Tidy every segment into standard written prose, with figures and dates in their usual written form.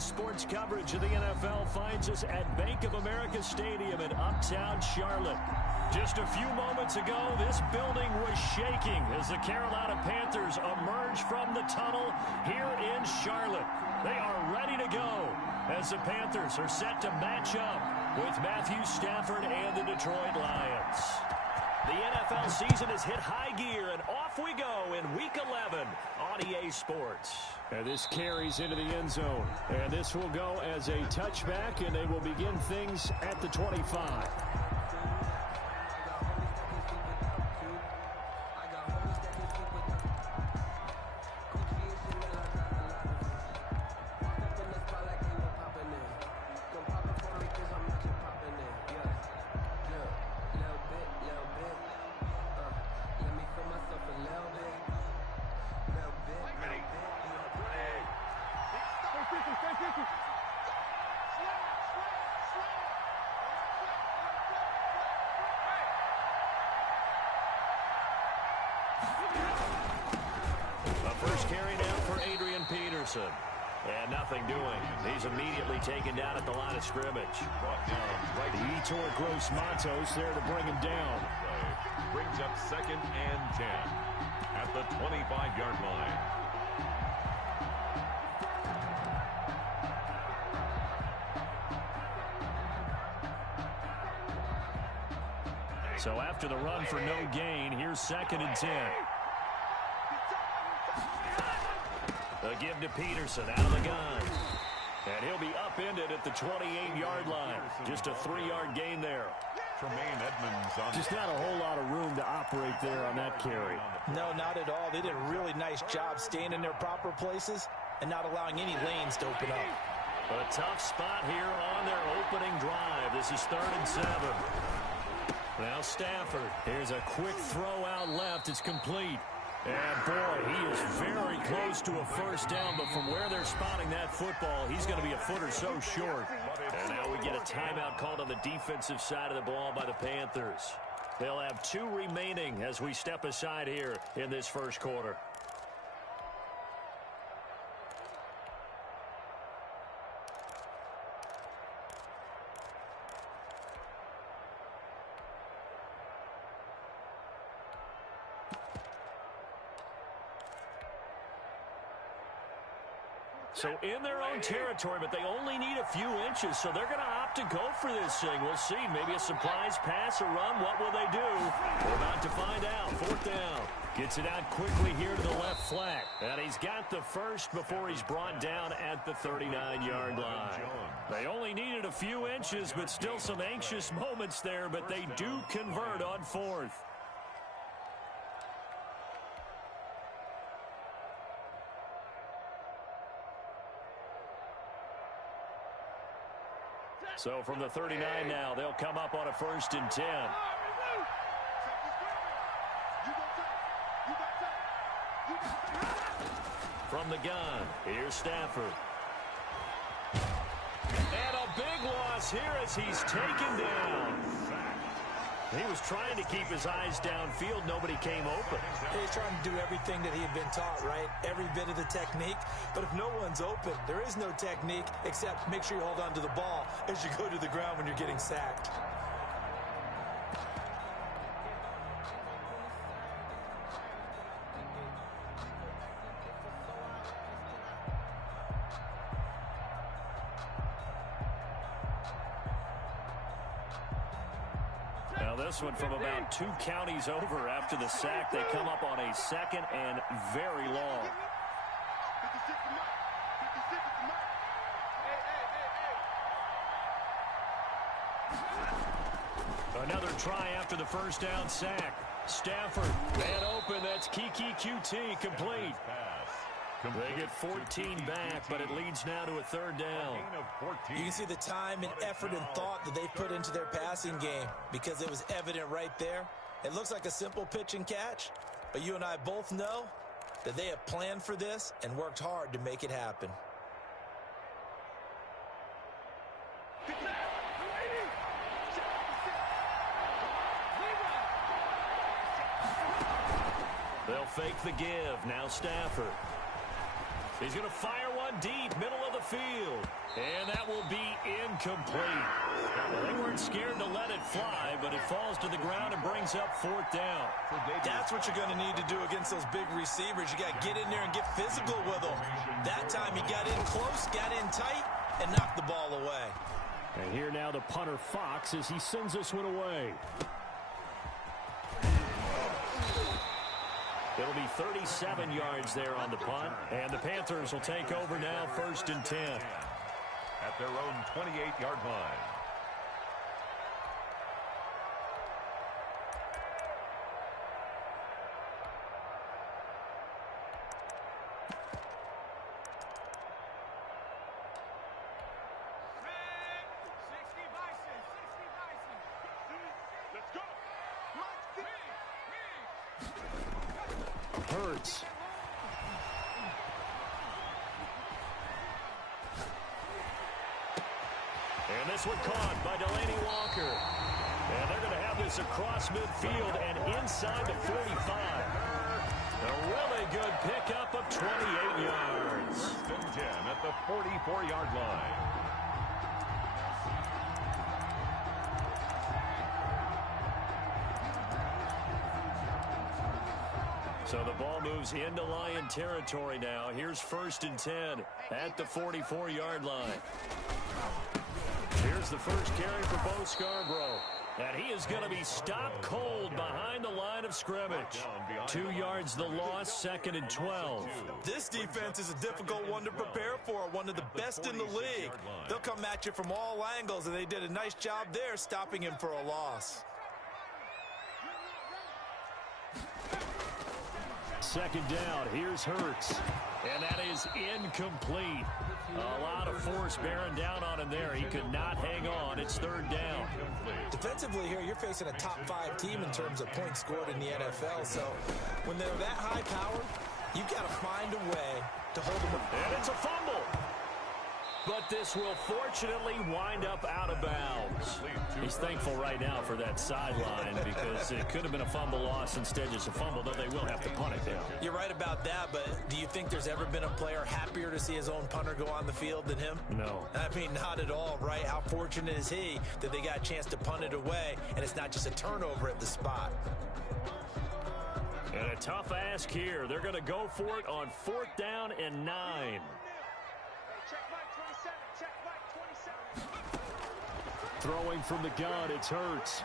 Sports coverage of the NFL finds us at Bank of America Stadium in Uptown Charlotte. Just a few moments ago, this building was shaking as the Carolina Panthers emerged from the tunnel here in Charlotte. They are ready to go as the Panthers are set to match up with Matthew Stafford and the Detroit Lions. The NFL season has hit high gear, and off we go in Week 11 on EA Sports. And this carries into the end zone. And this will go as a touchback, and they will begin things at the 25. And nothing doing. He's immediately taken down at the line of scrimmage. The Etor Gross Matos there to bring him down. Brings up 2nd and 10 at the 25-yard line. So after the run for no gain, here's 2nd and 10. The give to Peterson out of the gun. And he'll be upended at the 28-yard line. Just a 3-yard gain there. Just not a whole lot of room to operate there on that carry. No, not at all. They did a really nice job staying in their proper places and not allowing any lanes to open up. A tough spot here on their opening drive. This is 3rd and 7. Now Stafford. Here's a quick throw out left. It's complete. And, boy, he is very close to a first down, but from where they're spotting that football, he's going to be a foot or so short. And now we get a timeout called on the defensive side of the ball by the Panthers. They'll have 2 remaining as we step aside here in this first quarter. So in their own territory, but they only need a few inches, so they're going to opt to go for this thing. We'll see. Maybe a surprise pass or run. What will they do? We're about to find out. 4th down. Gets it out quickly here to the left flat. And he's got the first before he's brought down at the 39-yard line. They only needed a few inches, but still some anxious moments there, but they do convert on 4th. So from the 39 now, they'll come up on a 1st and 10. From the gun, here's Stafford. And a big loss here as he's taken down. He was trying to keep his eyes downfield. Nobody came open. He's trying to do everything that he had been taught, right? Every bit of the technique. But if no one's open, there is no technique except make sure you hold on to the ball as you go to the ground when you're getting sacked. This one from about 2 counties over after the sack. They come up on a 2nd and very long. Another try after the first down sack. Stafford, man open. That's Kiki QT complete. They get 14 back, but it leads now to a 3rd down. You can see the time and effort and thought that they put into their passing game because it was evident right there. It looks like a simple pitch and catch, but you and I both know that they have planned for this and worked hard to make it happen. They'll fake the give. Now Stafford. He's going to fire one run deep, middle of the field. And that will be incomplete. Well, they weren't scared to let it fly, but it falls to the ground and brings up 4th down. That's what you're going to need to do against those big receivers. You got to get in there and get physical with them. That time he got in close, got in tight, and knocked the ball away. And here now the punter Fox as he sends this one away. It'll be 37 yards there on the punt. And the Panthers will take over now, 1st and 10. At their own 28-yard line. Hurts. And this one caught by Delaney Walker. And they're going to have this across midfield and inside the 45. A really good pickup of 28 yards. 1st and 10 at the 44-yard line. So the ball moves into Lion territory now. Here's 1st and 10 at the 44-yard line. Here's the first carry for Bo Scarborough. And he is going to be stopped cold behind the line of scrimmage. 2 yards the loss, 2nd and 12. This defense is a difficult one to prepare for, one of the best in the league. They'll come at you from all angles, and they did a nice job there stopping him for a loss. 2nd down. Here's Hurts. And that is incomplete. A lot of force bearing down on him there. He could not hang on. It's 3rd down. Defensively here, you're facing a top 5 team in terms of points scored in the NFL. So when they're that high powered, you've got to find a way to hold them. And it's a fumble. But this will fortunately wind up out of bounds. He's thankful right now for that sideline because it could have been a fumble loss, instead just a fumble, though they will have to punt it down. You're right about that, but do you think there's ever been a player happier to see his own punter go on the field than him? No. I mean, not at all, right? How fortunate is he that they got a chance to punt it away, and it's not just a turnover at the spot. And a tough ask here. They're going to go for it on 4th down and 9. Throwing from the gun, it's Hurts.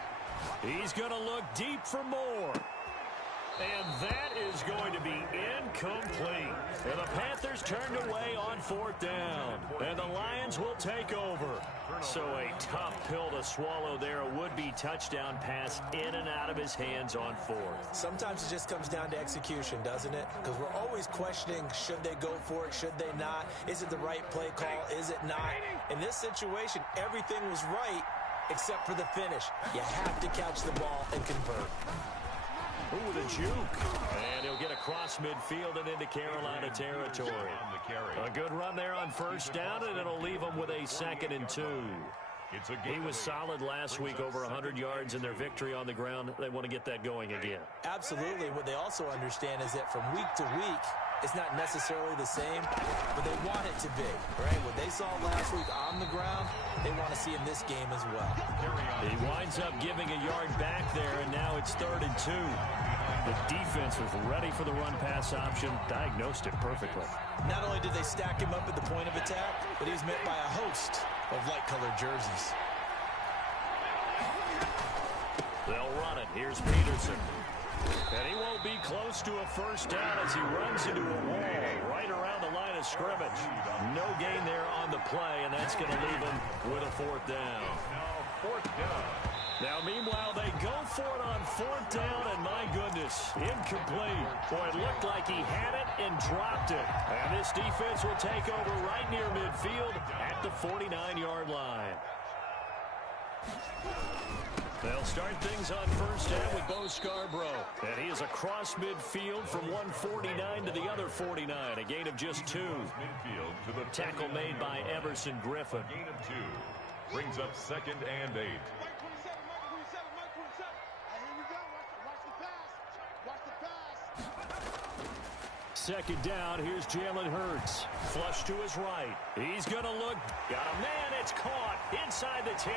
He's going to look deep for more. And that is going to be incomplete. And the Panthers turned away on 4th down. And the Lions will take over. So a tough pill to swallow there. A would-be touchdown pass in and out of his hands on 4th. Sometimes it just comes down to execution, doesn't it? Because we're always questioning, should they go for it, should they not? Is it the right play call, is it not? In this situation, everything was right except for the finish. You have to catch the ball and convert. Ooh, the juke. And he'll get across midfield and into Carolina territory. A good run there on 1st down, and it'll leave them with a 2nd and 2. He was solid last week, over 100 yards in their victory on the ground. They want to get that going again. Absolutely. What they also understand is that from week to week, it's not necessarily the same, but they want it to be, right? What they saw last week on the ground, they want to see in this game as well. He winds up giving a yard back there, and now it's 3rd and 2. The defense was ready for the run-pass option, diagnosed it perfectly. Not only did they stack him up at the point of attack, but he was met by a host of light-colored jerseys. They'll run it. Here's Peterson. And he won't be close to a 1st down as he runs into a wall right around the line of scrimmage. No gain there on the play, and that's going to leave him with a 4th down. Now 4th down. Now, meanwhile, they go for it on 4th down, and my goodness, incomplete. Boy, it looked like he had it and dropped it. And this defense will take over right near midfield at the 49-yard line. They'll start things on 1st down with Bo Scarborough. And he is across midfield from 149 to the other 49. A gain of just 2. Midfield to the Tackle made by Everson Griffin. Gain of 2. Brings up 2nd and 8. second down. Here's Jalen Hurts. Flush to his right. He's going to look. Got a man. It's caught inside the 10.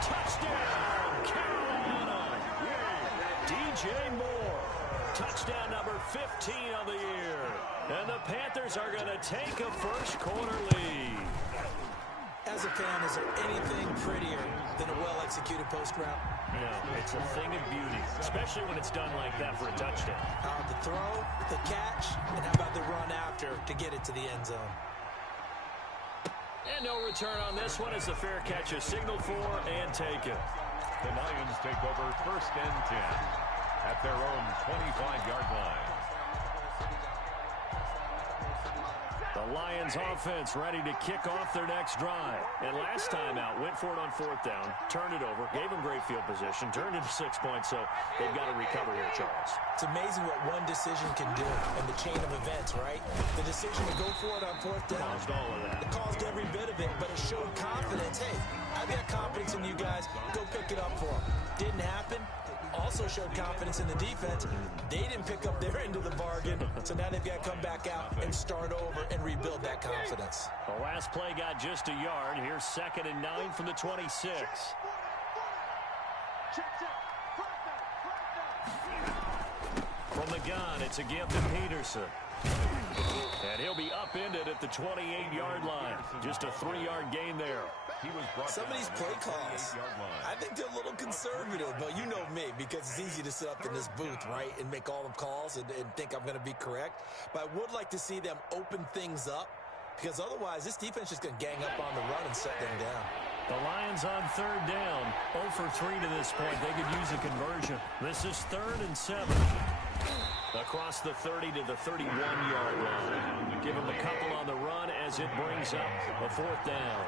Touchdown, Carolina. DJ Moore. Touchdown number 15 of the year. And the Panthers are going to take a first quarter lead. As a fan, is there anything prettier than a well-executed post route? No, it's a thing of beauty, especially when it's done like that for a touchdown. The throw, the catch, and how about the run after to get it to the end zone? And no return on this one as the fair catch is signaled for and taken. The Lions take over first and 10 at their own 25-yard line. The Lions offense ready to kick off their next drive. And last time out, went for it on fourth down, turned it over, gave them great field position, turned it to 6 points, so they've got to recover here, Charles. It's amazing what one decision can do in the chain of events, right? The decision to go for it on fourth down. Caused all of that. It caused every bit of it, but it showed confidence. Hey, I've got confidence in you guys. Go pick it up for them. Didn't happen. Also showed confidence in the defense. They didn't pick up their end of the bargain, so now they've got to come back out and start over and rebuild that confidence. The last play got just a yard. Here's 2nd and 9 from the 26. From the gun, it's a give to Peterson. And he'll be upended at the 28-yard line. Just a 3-yard gain there. Some of these play calls, I think they're a little conservative, but you know me, because it's easy to sit up in this booth, right, and make all the calls and think I'm going to be correct. But I would like to see them open things up, because otherwise this defense is going to gang up on the run and shut them down. The Lions on third down. 0 for 3 to this point. They could use a conversion. This is 3rd and 7. Across the 30 to the 31-yard line. Give them a couple on the run as it brings up a 4th down.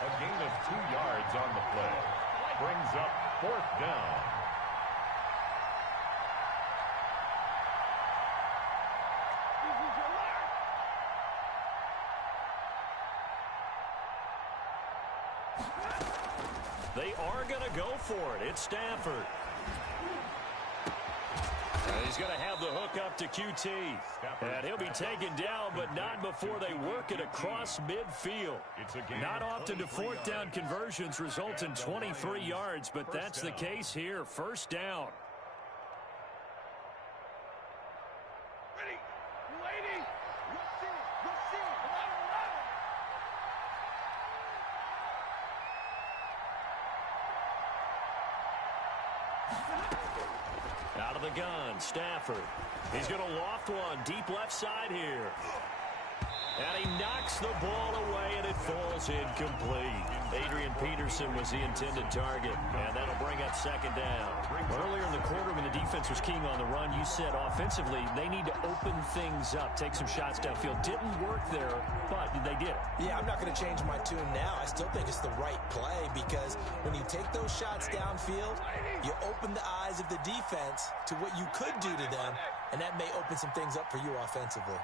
A gain of 2 yards on the play. Brings up 4th down. They are going to go for it. It's Stafford. And he's going to have the hook up to QT. And he'll be taken down, but not before they work it across midfield. Not often do 4th down conversions result in 23 yards, but that's the case here. 1st down. Out of the gun, Stafford. He's going to loft one deep left side here. And he knocks the ball away, and it falls incomplete. Adrian Peterson was the intended target, and that'll bring up 2nd down. Earlier in the quarter, when the defense was keying on the run, you said offensively they need to open things up, take some shots downfield. Didn't work there, but they did. Yeah, I'm not going to change my tune now. I still think it's the right play, because when you take those shots downfield, you open the eyes of the defense to what you could do to them, and that may open some things up for you offensively.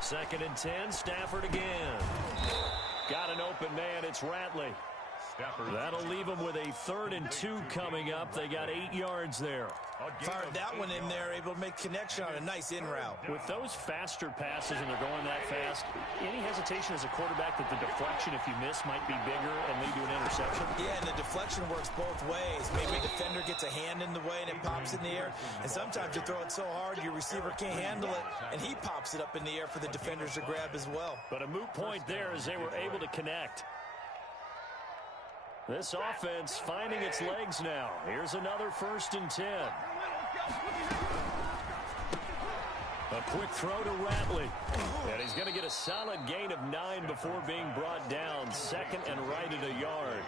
2nd and 10, Stafford again. Got an open man, it's Ratley. That'll leave them with a 3rd and 2 coming up. They got 8 yards there. Fired that one in there, able to make connection on a nice in route. With those faster passes and they're going that fast, any hesitation as a quarterback that the deflection, if you miss, might be bigger and lead to an interception? Yeah, and the deflection works both ways. Maybe a defender gets a hand in the way and it pops in the air. And sometimes you throw it so hard your receiver can't handle it, and he pops it up in the air for the defenders to grab as well. But a moot point there as they were able to connect. This offense finding its legs now. Here's another 1st and 10. A quick throw to Ratley. And he's going to get a solid gain of 9 before being brought down. 2nd and right at a yard.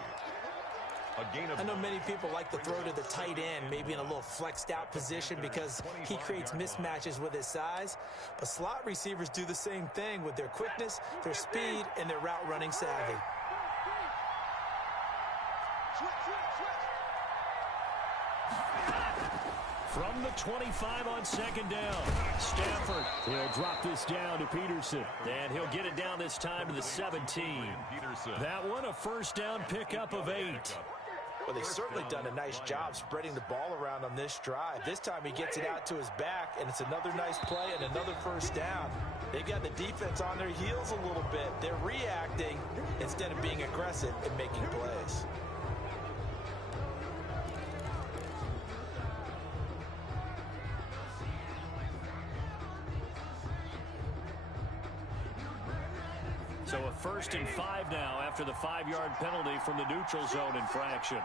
I know many people like to throw to the tight end, maybe in a little flexed out position because he creates mismatches with his size. But slot receivers do the same thing with their quickness, their speed, and their route running savvy. From the 25 on 2nd down, Stafford will drop this down to Peterson, and he'll get it down this time to the 17. That one a 1st down pickup of 8. Well, they've certainly done a nice job spreading the ball around on this drive. This time he gets it out to his back, and it's another nice play and another first down. They've got the defense on their heels a little bit. They're reacting instead of being aggressive and making plays. So a 1st and 5 now after the 5-yard penalty from the neutral zone infraction.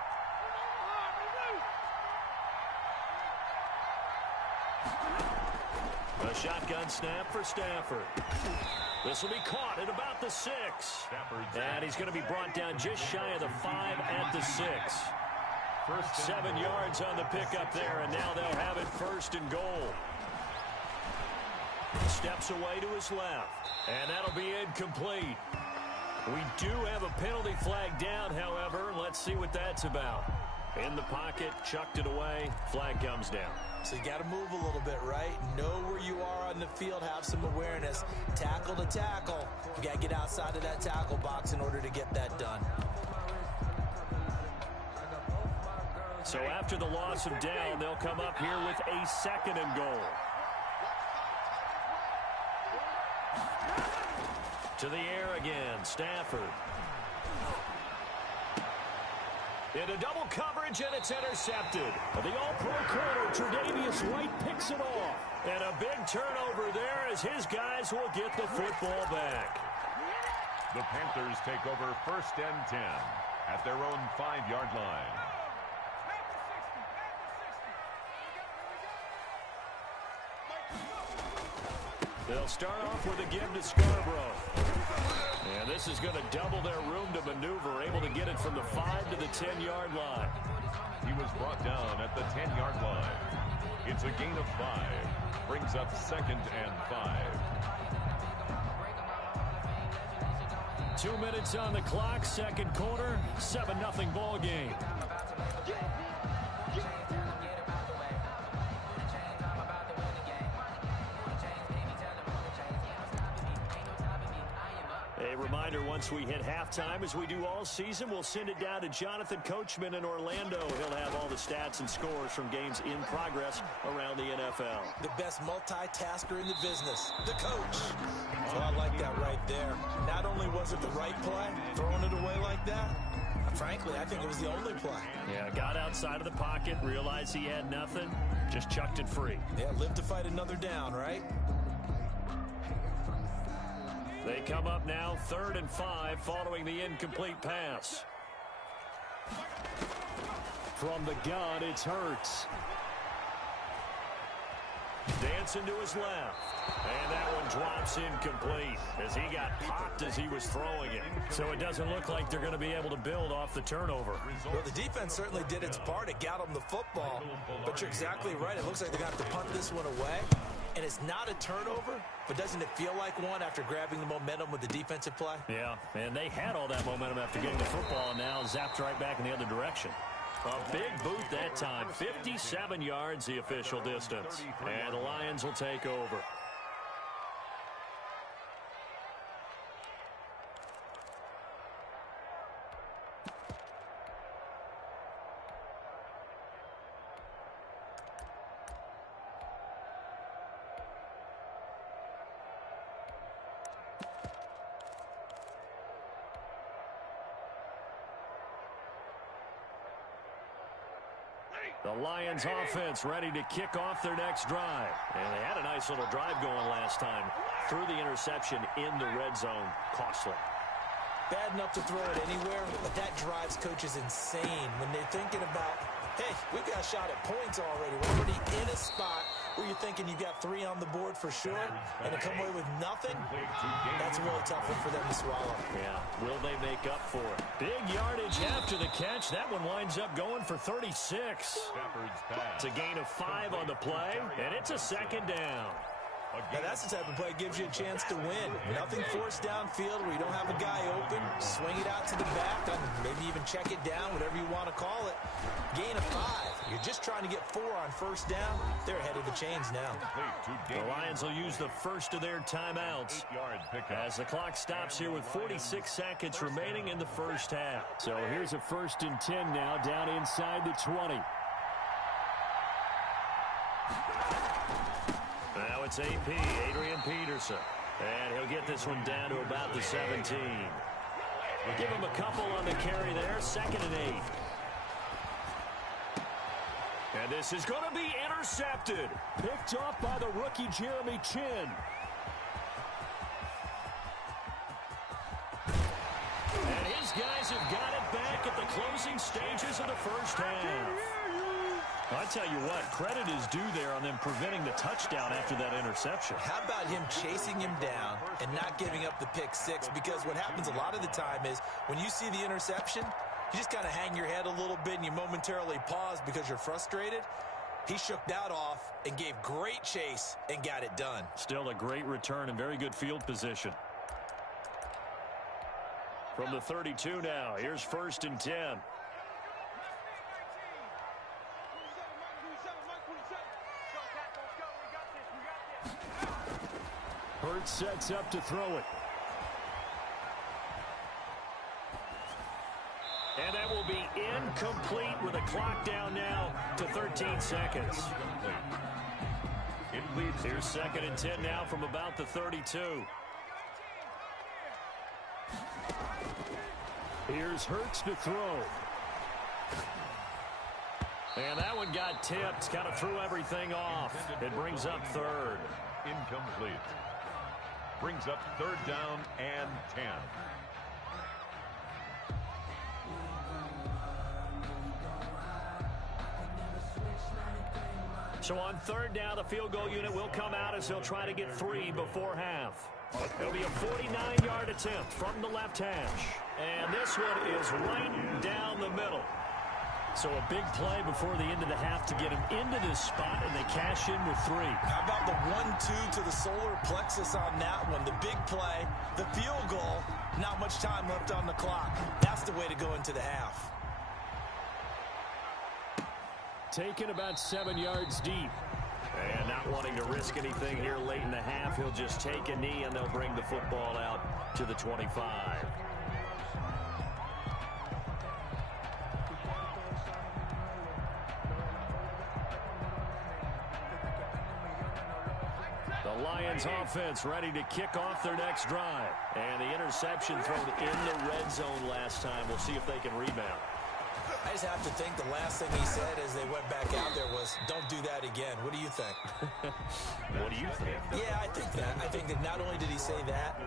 A shotgun snap for Stafford. This will be caught at about the 6. And he's going to be brought down just shy of the 5 at the 6. 7 yards on the pickup there, and now they'll have it 1st and goal. Steps away to his left, and that'll be incomplete. We do have a penalty flag down, however. Let's see what that's about. In the pocket, chucked it away, flag comes down. So you got to move a little bit, right? Know where you are on the field, have some awareness. Tackle to tackle. You got to get outside of that tackle box in order to get that done. So after the loss of down, they'll come up here with a 2nd and goal. To the air again, Stafford. Into double coverage, and it's intercepted. The all-pro corner, Tre'Davious White, picks it off. And a big turnover there as his guys will get the football back. The Panthers take over 1st and 10 at their own 5-yard line. They'll start off with a give to Scarborough. And this is going to double their room to maneuver, able to get it from the 5 to the 10-yard line. He was brought down at the 10-yard line. It's a gain of 5. Brings up 2nd and 5. 2 minutes on the clock, 2nd quarter, 7-0 ball game. A reminder, once we hit halftime, as we do all season, we'll send it down to Jonathan Coachman in Orlando. He'll have all the stats and scores from games in progress around the NFL. The best multitasker in the business, the coach. So I like that right there. Not only was it the right play, throwing it away like that, frankly, I think it was the only play. Yeah, got outside of the pocket, realized he had nothing, just chucked it free. Yeah, live to fight another down, right? They come up now 3rd and 5 following the incomplete pass. From the gun, it's Hurts. Dancing to his left. And that one drops incomplete as he got popped as he was throwing it. So it doesn't look like they're going to be able to build off the turnover. Well, the defense certainly did its part. It got them the football. But you're exactly right. It looks like they're going to have to punt this one away. And it's not a turnover, but doesn't it feel like one after grabbing the momentum with the defensive play? Yeah, and they had all that momentum after getting the football, and now zapped right back in the other direction. A big boot that time, 57 yards the official distance. And the Lions will take over. The Lions offense ready to kick off their next drive. And they had a nice little drive going last time. Threw the interception in the red zone. Costly. Bad enough to throw it anywhere, but that drives coaches insane when they're thinking about, hey, we've got a shot at points already. We're already in a spot where you're thinking you got 3 on the board for sure, and to come away with nothing, that's a really tough one for them to swallow. Yeah, will they make up for it? Big yardage after the catch. That one winds up going for 36. It's a gain of 5 on the play, and it's a 2nd down. Now, that's the type of play that gives you a chance to win. Nothing forced downfield where you don't have a guy open. Swing it out to the back, and maybe even check it down, whatever you want to call it. Gain of 5. You're just trying to get 4 on first down. They're ahead of the chains now. The Lions will use the first of their timeouts as the clock stops here with 46 seconds remaining in the first half. So here's a 1st and 10 now, down inside the 20. Now it's AP, Adrian Peterson. And he'll get this one down to about the 17. We'll give him a couple on the carry there, 2nd and 8. And this is going to be intercepted. Picked off by the rookie Jeremy Chin. And his guys have got it back at the closing stages of the first half. I tell you what, credit is due there on them preventing the touchdown after that interception. How about him chasing him down and not giving up the pick 6? Because what happens a lot of the time is when you see the interception, you just kind of hang your head a little bit and you momentarily pause because you're frustrated. He shook that off and gave great chase and got it done. Still a great return and very good field position. From the 32 now, here's 1st and 10. Hurts sets up to throw it. And that will be incomplete with a clock down now to 13 seconds. Here's 2nd and 10 now from about the 32. Here's Hurts to throw. And that one got tipped, kind of threw everything off. It brings up 3rd. Incomplete. Brings up 3rd down and 10. So on 3rd down, the field goal unit will come out as they'll try to get 3 before half. It'll be a 49-yard attempt from the left hash. And this one is right down the middle. So a big play before the end of the half to get him into this spot, and they cash in with 3. How about the 1-2 to the solar plexus on that one? The big play, the field goal, not much time left on the clock. That's the way to go into the half. Taken about 7 yards deep. And not wanting to risk anything here late in the half, he'll just take a knee, and they'll bring the football out to the 25. The Lions offense ready to kick off their next drive. And the interception thrown in the red zone last time. We'll see if they can rebound. I just have to think the last thing he said as they went back out there was, don't do that again. What do you think? What do you think? Yeah, I think that. I think that not only did he say that,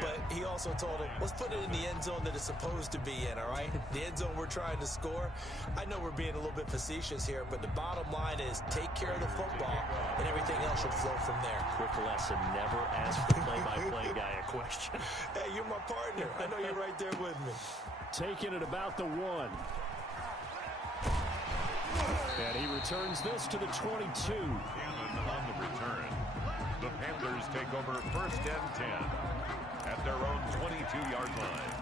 but he also told him, let's put it in the end zone that it's supposed to be in, all right? The end zone we're trying to score. I know we're being a little bit facetious here, but the bottom line is take care of the football, and everything else should flow from there. Quick lesson, never ask the play-by-play guy a question. Hey, you're my partner. I know you're right there with me. Taking it about the 1. And he returns this to the 22. On the return, the Panthers take over 1st and 10 at their own 22-yard line.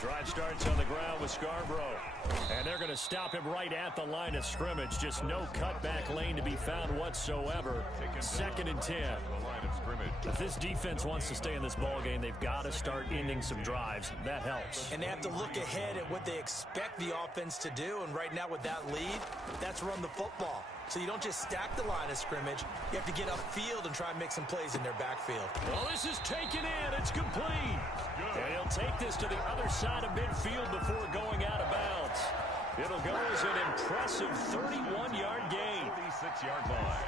Drive starts on the ground with Scarborough. And they're going to stop him right at the line of scrimmage. Just no cutback lane to be found whatsoever. 2nd and 10. If this defense wants to stay in this ballgame, they've got to start ending some drives. That helps. And they have to look ahead at what they expect the offense to do. And right now with that lead, that's run the football. So you don't just stack the line of scrimmage. You have to get upfield and try and make some plays in their backfield. Well, this is taken in. It's complete. And he'll take this to the other side of midfield before going out of bounds. It'll go as an impressive 31-yard gain. 36-yard line.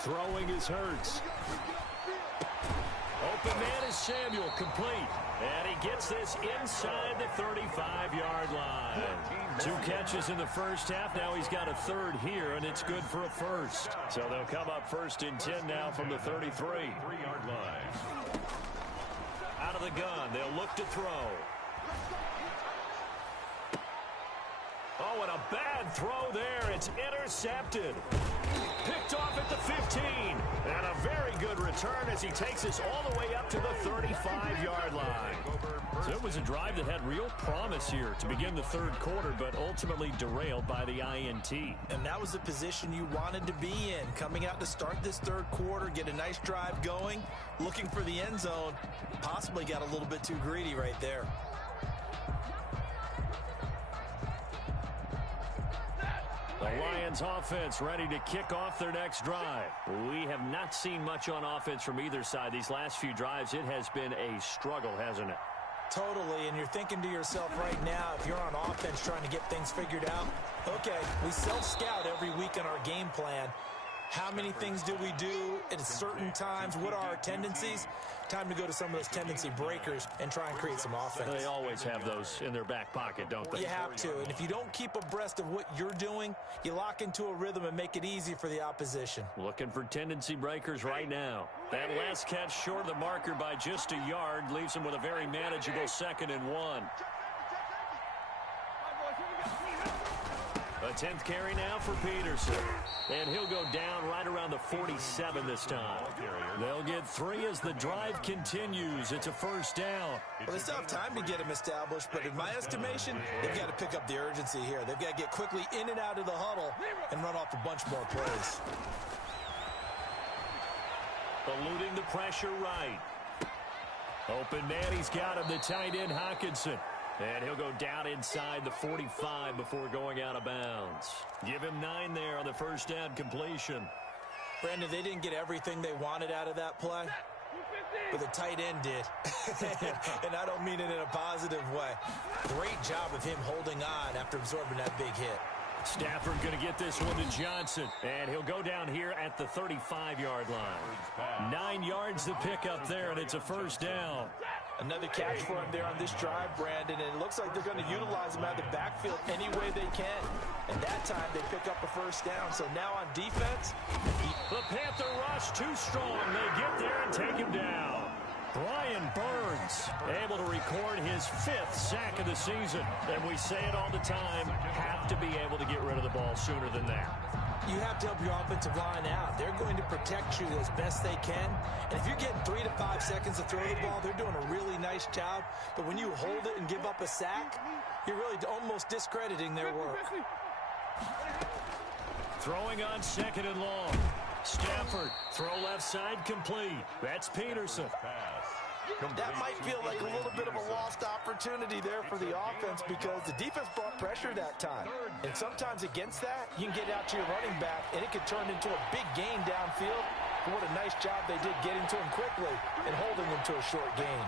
Throwing is Hurts. open man is Samuel, complete. And he gets this inside the 35-yard line. 2 catches in the first half. Now he's got a third here, and it's good for a first. So they'll come up 1st and 10 now from the 33. 3-yard line. Out of the gun, they'll look to throw. Oh, and a bad throw there. It's intercepted. Picked off at the 15. And a very good return as he takes us all the way up to the 35-yard line. So it was a drive that had real promise here to begin the third quarter, but ultimately derailed by the INT. And that was the position you wanted to be in. Coming out to start this third quarter, get a nice drive going, looking for the end zone. Possibly got a little bit too greedy right there. The Lions offense ready to kick off their next drive. We have not seen much on offense from either side. These last few drives, it has been a struggle, hasn't it? Totally, and you're thinking to yourself right now, if you're on offense trying to get things figured out, okay, we self-scout every week on our game plan. How many things do we do at certain times? What are our tendencies? Time to go to some of those tendency breakers and try and create some offense. They always have those in their back pocket, don't they? You have to, and if you don't keep abreast of what you're doing, you lock into a rhythm and make it easy for the opposition. Looking for tendency breakers right now. That last catch short of the marker by just a yard leaves him with a very manageable 2nd and 1. A 10th carry now for Peterson. And he'll go down right around the 47 this time. They'll get 3 as the drive continues. It's a first down. Well, they still have time to get him established, but in my estimation, they've got to pick up the urgency here. They've got to get quickly in and out of the huddle and run off a bunch more plays. Eluding the pressure right. Open man, he's got him, the tight end Hawkinson. And he'll go down inside the 45 before going out of bounds. Give him 9 there on the first down completion. Brandon, they didn't get everything they wanted out of that play, but the tight end did. And I don't mean it in a positive way. Great job of him holding on after absorbing that big hit. Stafford going to get this one to Johnson. And he'll go down here at the 35-yard line. 9 yards to pick up there, and it's a first down. Another catch for him there on this drive, Brandon, and it looks like they're going to utilize him out of the backfield any way they can. And that time they pick up a first down. So now on defense, the Panther rush too strong. They get there and take him down. Brian Burns able to record his 5th sack of the season. And we say it all the time, have to be able to get rid of the ball sooner than that. You have to help your offensive line out. They're going to protect you as best they can. And if you're getting 3 to 5 seconds to throw the ball, they're doing a really nice job. But when you hold it and give up a sack, you're really almost discrediting their work. Throwing on 2nd and long. Stafford, throw left side complete. That's Peterson. That might feel like a little bit of a lost opportunity there for the offense because the defense brought pressure that time. And sometimes against that, you can get out to your running back, and it could turn into a big gain downfield. But what a nice job they did getting to him quickly and holding him to a short gain.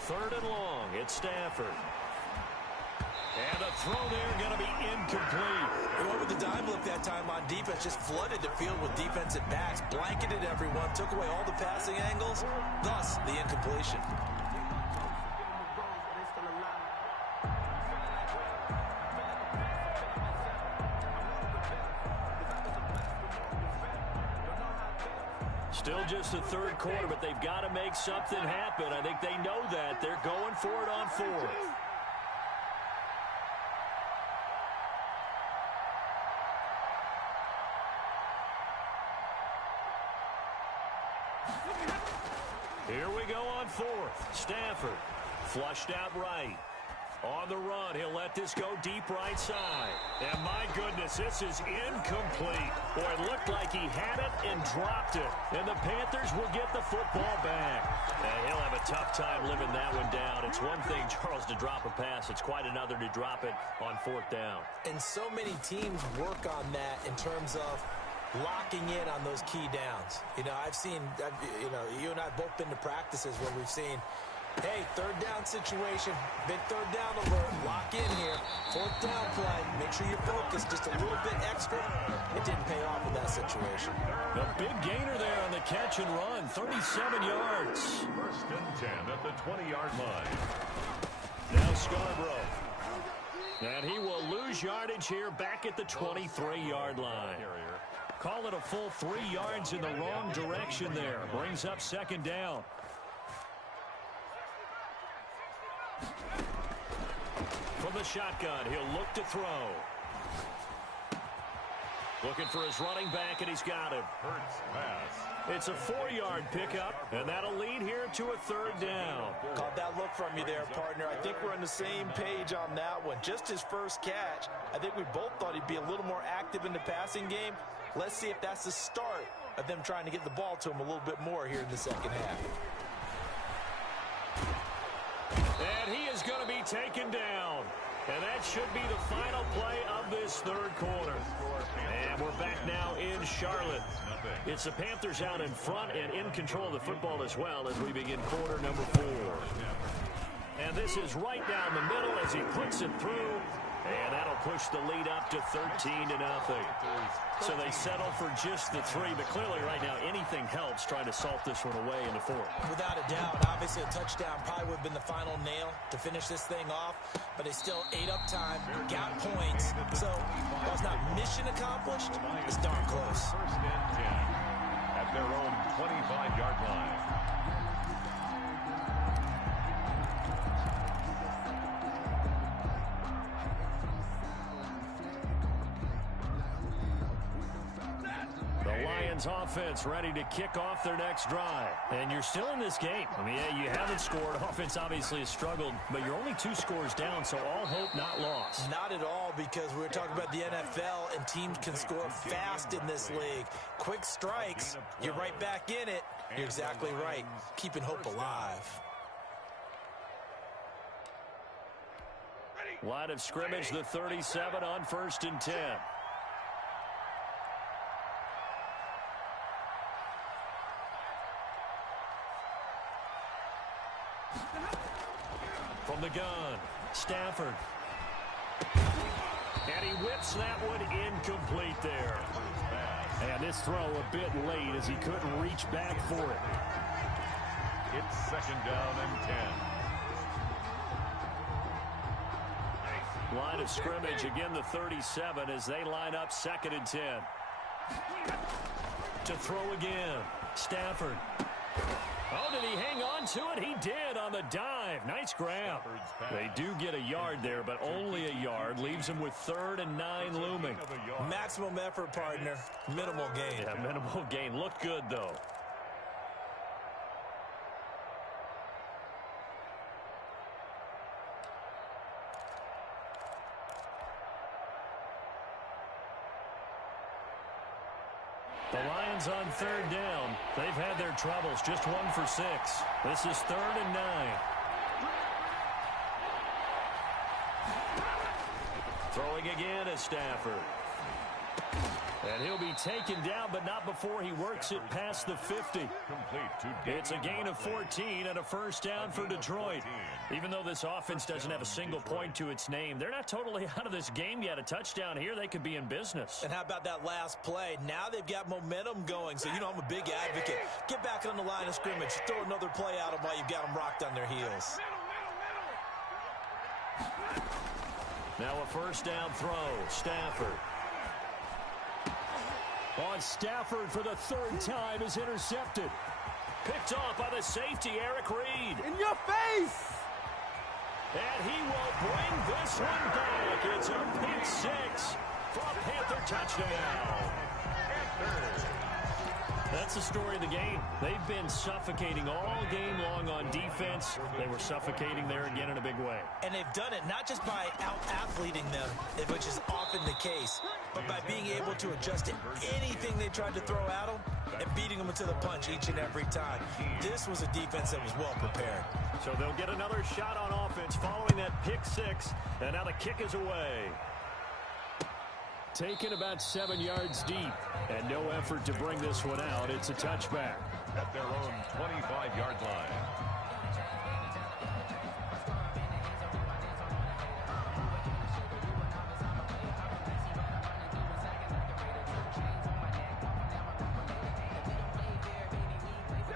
Third and long, it's Stafford. And the throw there going to be incomplete. They went with the dime look that time on defense, just flooded the field with defensive backs, blanketed everyone, took away all the passing angles, thus the incompletion. Still just the third quarter, but they've got to make something happen. I think they know that. They're going for it on 4th. Here we go on 4th. Stafford flushed out right. On the run, he'll let this go deep right side. And my goodness, this is incomplete. Boy, it looked like he had it and dropped it. And the Panthers will get the football back. And he'll have a tough time living that one down. It's one thing, Charles, to drop a pass. It's quite another to drop it on 4th down. And so many teams work on that in terms of locking in on those key downs. You know, you and I have both been to practices where we've seen Hey, third down situation. Big third down alert. Lock in here. Fourth down play. Make sure you're focused just a little bit extra. It didn't pay off in that situation. A big gainer there on the catch and run. 37 yards. First and 10 at the 20-yard line. Now Scarborough. And he will lose yardage here back at the 23-yard line. Call it a full 3 yards in the wrong direction there. Brings up second down. From the shotgun, he'll look to throw. Looking for his running back, and he's got him. Hurts pass. It's a 4-yard pickup, and that'll lead here to a third down. Caught that look from you there, partner. I think we're on the same page on that one. Just his first catch. I think we both thought he'd be a little more active in the passing game. Let's see if that's the start of them trying to get the ball to him a little bit more here in the second half. And he is going to be taken down. And that should be the final play of this third quarter. And we're back now in Charlotte. It's the Panthers out in front and in control of the football as well as we begin quarter number 4. And this is right down the middle as he puts it through. And that'll push the lead up to 13-0. So they settle for just the 3. But clearly right now anything helps trying to salt this one away in the 4th. Without a doubt, obviously a touchdown probably would have been the final nail to finish this thing off. But they still ate up time, got points. So while it's not mission accomplished, it's darn close. First and 10 at their own 25-yard line. Offense ready to kick off their next drive. And you're still in this game. I mean, yeah, you haven't scored. Offense obviously has struggled, but you're only 2 scores down, so all hope not lost. Not at all, because we were talking about the NFL, and teams can score fast in this league. Quick strikes, you're right back in it. You're exactly right. Keeping hope alive. Line of scrimmage, the 37 on 1st and 10. From the gun, Stafford. And he whips that one incomplete there. And this throw a bit late as he couldn't reach back for it. It's second down and 10. Line of scrimmage, again the 37 as they line up 2nd and 10. To throw again, Stafford. Oh, did he hang on to it? He did on the dive. Nice grab. They do get a yard there, but only a yard. Leaves him with 3rd and 9 looming. Maximum effort, partner. Minimal gain. Yeah, minimal gain. Looked good, though. The Lions on 3rd down. They've had their troubles. Just 1 for 6. This is 3rd and 9. Throwing again is Stafford. And he'll be taken down, but not before he works it past the 50. It's a gain of 14 and a first down for Detroit. Even though this offense doesn't have a single point to its name, they're not totally out of this game yet. A touchdown here, they could be in business. And how about that last play? Now they've got momentum going, so you know I'm a big advocate. Get back on the line of scrimmage. Throw another play at them while you've got them rocked on their heels. Now a first down throw. Stafford. On Stafford for the 3rd time is intercepted. Picked off by the safety, Eric Reed. In your face! And he will bring this one back. It's a pick 6 for a Panther touchdown. That's the story of the game. They've been suffocating all game long on defense. They were suffocating there again in a big way. And they've done it not just by out-athleting them, which is often the case, but by being able to adjust to anything they tried to throw at them and beating them into the punch each and every time. This was a defense that was well prepared. So they'll get another shot on offense following that pick 6, and now the kick is away. Taken about 7 yards deep, and no effort to bring this one out. It's a touchback. At their own 25-yard line.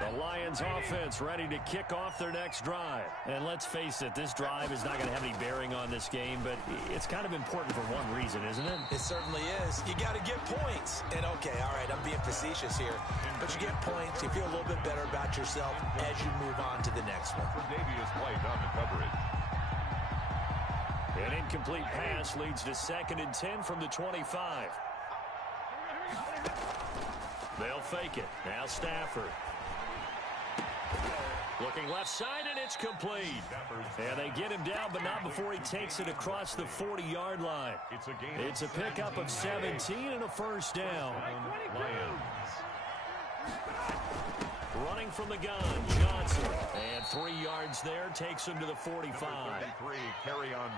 The Lions offense ready to kick off their next drive. And let's face it, this drive is not going to have any bearing on this game, but it's kind of important for one reason, isn't it? It certainly is. You got to get points. And okay, all right, I'm being facetious here, but you get points, you feel a little bit better about yourself as you move on to the next one. Davius White on the coverage. An incomplete pass leads to 2nd and 10 from the 25. They'll fake it. Now Stafford. Looking left side, and it's complete. And they get him down, but not before he takes it across the 40-yard line. It's a pickup of 17 and a first down. Lions. Running from the gun, Johnson. And 3 yards there, takes him to the 45.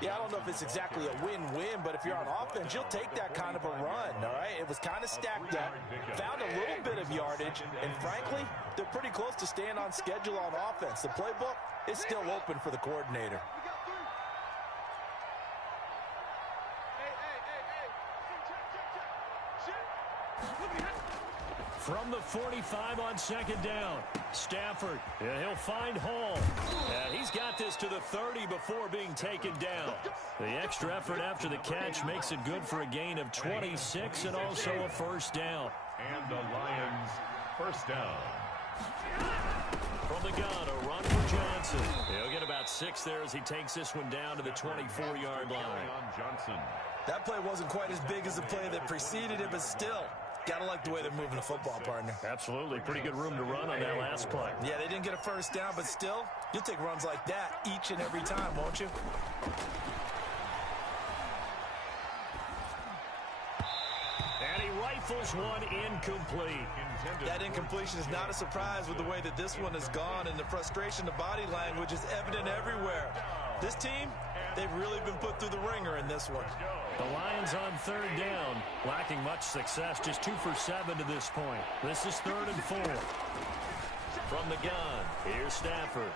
Yeah, I don't know if it's exactly a win-win, but if you're on offense, you'll take that kind of a run, all right? It was kind of stacked up, found a little bit of yardage, and frankly, they're pretty close to staying on schedule on offense. The playbook is still open for the coordinator. From the 45 on 2nd down, Stafford, and he'll find Hall. And he's got this to the 30 before being taken down. The extra effort after the catch makes it good for a gain of 26 and also a first down. And the Lions first down. From the gun, a run for Johnson. He'll get about 6 there as he takes this one down to the 24-yard line. Johnson. That play wasn't quite as big as the play that preceded it, but still, got to like the way they're moving the football, partner. Absolutely. Pretty good room to run on that last play. Yeah, they didn't get a first down, but still, you'll take runs like that each and every time, won't you? And he rifles one incomplete. That incompletion is not a surprise with the way that this one has gone, and the frustration, the body language is evident everywhere. This team, they've really been put through the ringer in this one. The Lions on 3rd down, lacking much success, just 2 for 7 to this point. This is 3rd and 4. From the gun, here's Stafford.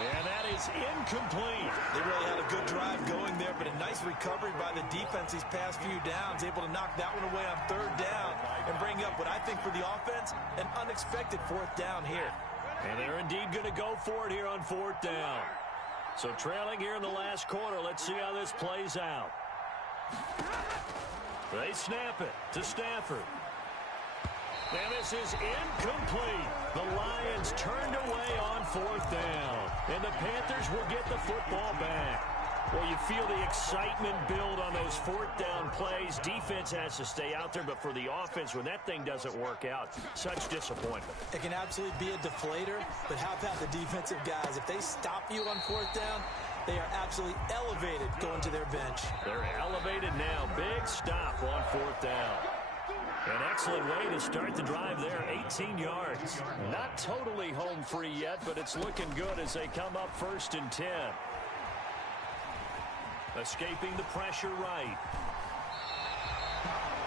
And that is incomplete. They really had a good drive going there, but a nice recovery by the defense these past few downs, able to knock that one away on 3rd down and bring up what I think for the offense, an unexpected 4th down here. And they're indeed going to go for it here on 4th down. So trailing here in the last quarter, let's see how this plays out. They snap it to Stafford. And this is incomplete. The Lions turned away on 4th down. And the Panthers will get the football back. Well, you feel the excitement build on those 4th down plays. Defense has to stay out there, but for the offense, when that thing doesn't work out, such disappointment. It can absolutely be a deflator, but how about the defensive guys? If they stop you on 4th down, they are absolutely elevated going to their bench. They're elevated now. Big stop on 4th down. An excellent way to start the drive there, 18 yards. Not totally home free yet, but it's looking good as they come up 1st and 10. Escaping the pressure right.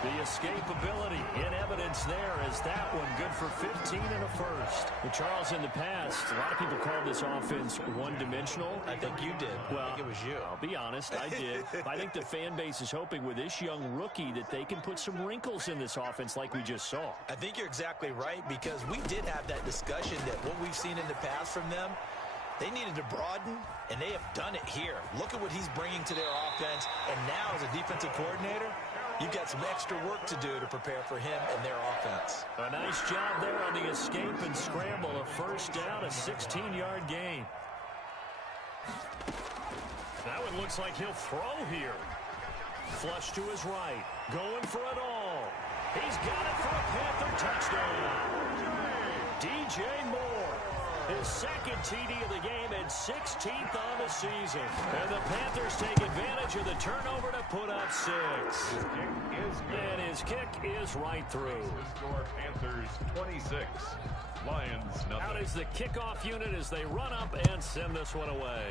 The escapability in evidence there as that one good for 15 and a first. Well, Charles, in the past, a lot of people called this offense one-dimensional. I think you did. Well, I think it was you. I'll be honest, I did. I think the fan base is hoping with this young rookie that they can put some wrinkles in this offense like we just saw. I think you're exactly right, because we did have that discussion that what we've seen in the past from them, they needed to broaden, and they have done it here. Look at what he's bringing to their offense, and now as a defensive coordinator, you've got some extra work to do to prepare for him and their offense. A nice job there on the escape and scramble. A first down, a 16-yard gain. That one looks like he'll throw here. Flush to his right. Going for it all. He's got it for a Panther touchdown. DJ Moore. His 2nd TD of the game and 16th on the season. And the Panthers take advantage of the turnover to put up 6. And his kick is right through. The score, Panthers 26, Lions nothing. Out is the kickoff unit as they run up and send this one away.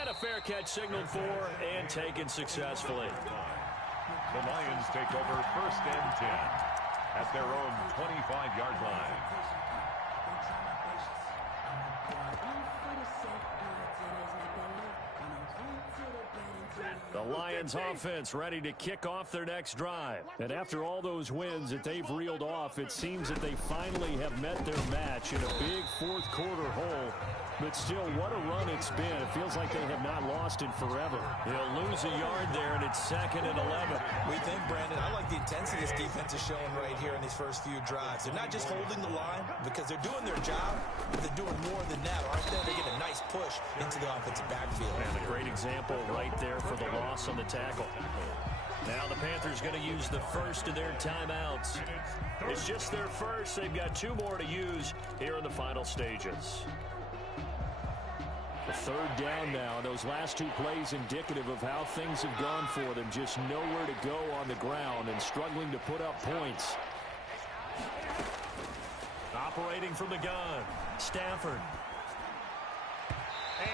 And a fair catch signaled for and taken successfully. The Lions take over 1st and 10 at their own 25-yard line. The The Lions offense ready to kick off their next drive. And after all those wins that they've reeled off, it seems that they finally have met their match in a big fourth quarter hole. But still, what a run it's been. It feels like they have not lost in forever. He'll lose a yard there, and it's 2nd and 11. We think, Brandon, I like the intensity this defense is showing right here in these first few drives. They're not just holding the line because they're doing their job, but they're doing more than that, aren't they? They get a nice push into the offensive backfield. And a great example right there for the loss on the tackle. Now the Panthers going to use the first of their timeouts. It's just their first. They've got 2 more to use here in the final stages. The 3rd down now. Those last 2 plays indicative of how things have gone for them. Just nowhere to go on the ground and struggling to put up points. Operating from the gun, Stafford.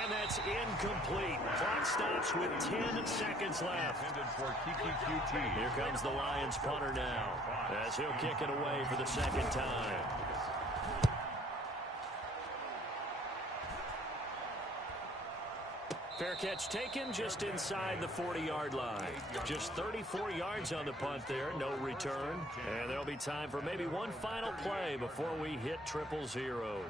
And that's incomplete. Clock stops with 10 seconds left. Here comes the Lions punter now, as he'll kick it away for the 2nd time. Fair catch taken just inside the 40-yard line. Just 34 yards on the punt there, no return. And there'll be time for maybe one final play before we hit triple zeros.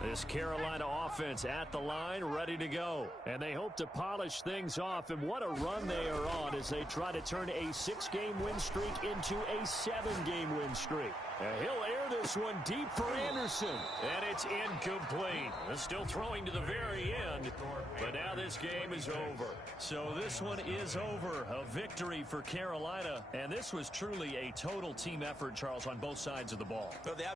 This Carolina offense at the line, ready to go. And they hope to polish things off. And what a run they are on as they try to turn a 6-game win streak into a 7-game win streak. And he'll air this one deep for Anderson. And it's incomplete. They're still throwing to the very end. But now this game is over. So this one is over. A victory for Carolina. And this was truly a total team effort, Charles, on both sides of the ball. Well,